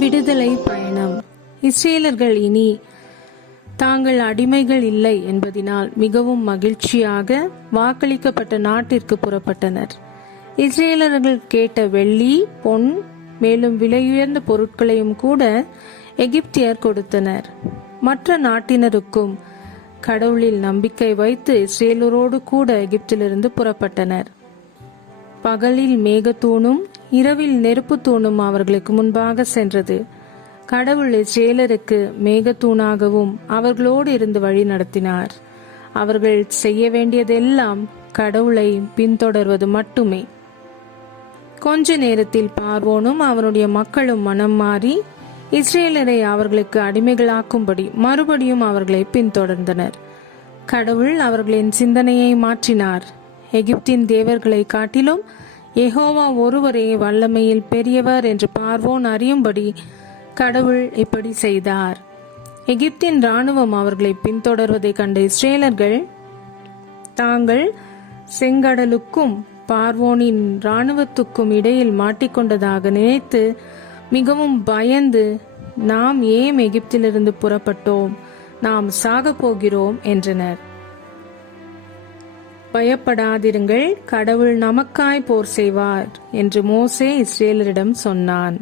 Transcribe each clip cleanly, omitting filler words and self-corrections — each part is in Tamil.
விடுதலை பயணம். இஸ்ரேலர்கள் இனி தாங்கள் அடிமைகள் இல்லை என்பதினால் மிகவும் மகிழ்ச்சியாக வாக்களிக்கப்பட்ட நாட்டிற்கு புறப்பட்டனர். இஸ்ரேலர்கள் கேட்ட வெள்ளி, பொன், மேலும் விலையுயர்ந்த பொருட்களையும் கூட எகிப்தியர் கொடுத்தனர். மற்ற நாட்டினருக்கும் கடவுளில் நம்பிக்கை வைத்து இஸ்ரேலரோடு கூட எகிப்திலிருந்து புறப்பட்டனர். பகலில் மேகத்தூணும் இரவில் நெருப்பு தூணும் அவர்களுக்கு முன்பாக சென்றது. கடவுள் இஸ்ரேலருக்கு மேகத்தூணாகவும் அவர்களோடு இருந்து வழி நடத்தினார். அவர்கள் செய்ய வேண்டியதெல்லாம் கடவுளை பின்தொடர்வது மட்டுமே. கொஞ்ச நேரத்தில் பார்வோனும் அவனுடைய மக்களும் மனம் மாறி இஸ்ரேலரை அவர்களுக்கு அடிமைகளாக்கும்படி மறுபடியும் அவர்களை பின்தொடர்ந்தனர். கடவுள் அவர்களின் சிந்தனையை மாற்றினார். எகிப்தின் தேவர்களை காட்டிலும் யெகோவா ஒருவரே வல்லமையில் பெரியவர் என்று பார்வோன் அறியும்படி கடவுள் இப்படி செய்தார். எகிப்தின் இராணுவம் அவர்களை பின்தொடர்வதை கண்ட இஸ்ரேலர்கள் தாங்கள் செங்கடலுக்கும் பார்வோனின் இராணுவத்துக்கும் இடையில் மாட்டிக்கொண்டதாக நினைத்து மிகவும் பயந்து, நாம் ஏன் எகிப்திலிருந்து புறப்பட்டோம், நாம் சாக போகிறோம் என்றனர். பயப்படாதிருங்கள், கடவுள் நமக்காய் போர் செய்வார் என்று மோசே இஸ்ரேலரிடம் சொன்னான்.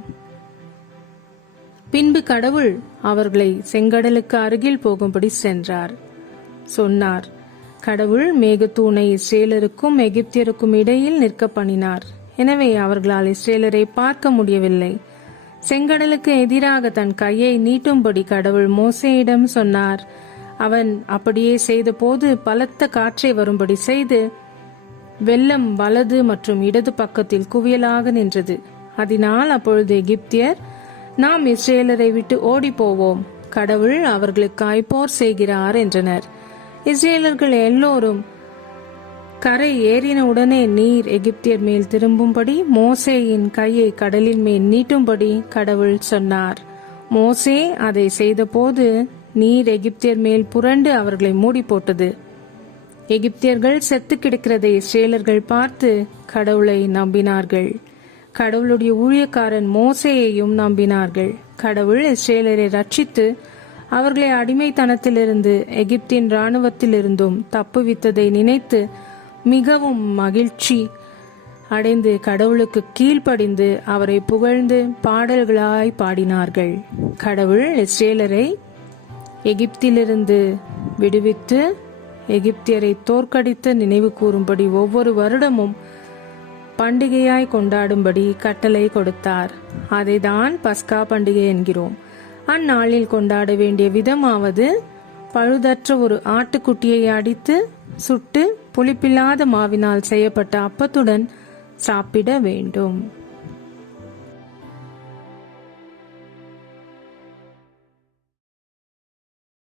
பின்பு கடவுள் அவர்களை செங்கடலுக்கு அருகில் போகும்படி சொன்னார். கடவுள் மேகத்தூணை இஸ்ரேலருக்கும் எகிப்தியருக்கும் இடையில் நிற்க பண்ணினார். எனவே அவர்களால் இஸ்ரேலரை பார்க்க முடியவில்லை. செங்கடலுக்கு எதிராக தன் கையை நீட்டும்படி கடவுள் மோசேயிடம் சொன்னார். அவன் அப்படியே செய்த போது பலத்த காற்றை வரும்படி செய்து வெள்ளம் வலது மற்றும் இடது பக்கத்தில் குவியலாக நின்றது. அதனால் அப்பொழுது எகிப்தியர், நாம் இஸ்ரேலரை விட்டு ஓடி போவோம், கடவுள் அவர்களுக்காய் போர் செய்கிறார் என்றனர். இஸ்ரேலர்கள் எல்லோரும் கரை ஏறின உடனே நீர் எகிப்தியர் மேல் திரும்பும்படி மோசேயின் கையை கடலின் மேல் நீட்டும்படி கடவுள் சொன்னார். மோசே அதை செய்த போது நீர் எகிப்தியர் மேல் புரண்டு அவர்களை மூடி போட்டது. எகிப்தியர்கள் செத்து கிடக்கிறதை இஸ்ரேலர்கள் பார்த்து கடவுளை நம்பினார்கள். கடவுளுடைய ஊழியக்காரன் மோசேயையும் நம்பினார்கள். கடவுள் இஸ்ரேலரை ரட்சித்து அவர்களை அடிமைத்தனத்திலிருந்து எகிப்தின் இராணுவத்திலிருந்தும் தப்புவித்ததை நினைத்து மிகவும் மகிழ்ச்சி அடைந்து கடவுளுக்கு கீழ்ப்படிந்து அவரை புகழ்ந்து பாடல்களாய் பாடினார்கள். கடவுள் இஸ்ரேலரை எகிப்திலிருந்து விடுவித்து எகிப்தியரை தோற்கடித்து நினைவு கூறும்படி ஒவ்வொரு வருடமும் பண்டிகையாய் கொண்டாடும்படி கட்டளை கொடுத்தார். அதைதான் பஸ்கா பண்டிகை என்கிறோம். அந்நாளில் கொண்டாட வேண்டிய விதமாவது, பழுதற்ற ஒரு ஆட்டுக்குட்டியை அடித்து சுட்டு புளிப்பில்லாத மாவினால் செய்யப்பட்ட அப்பத்துடன் சாப்பிட வேண்டும்.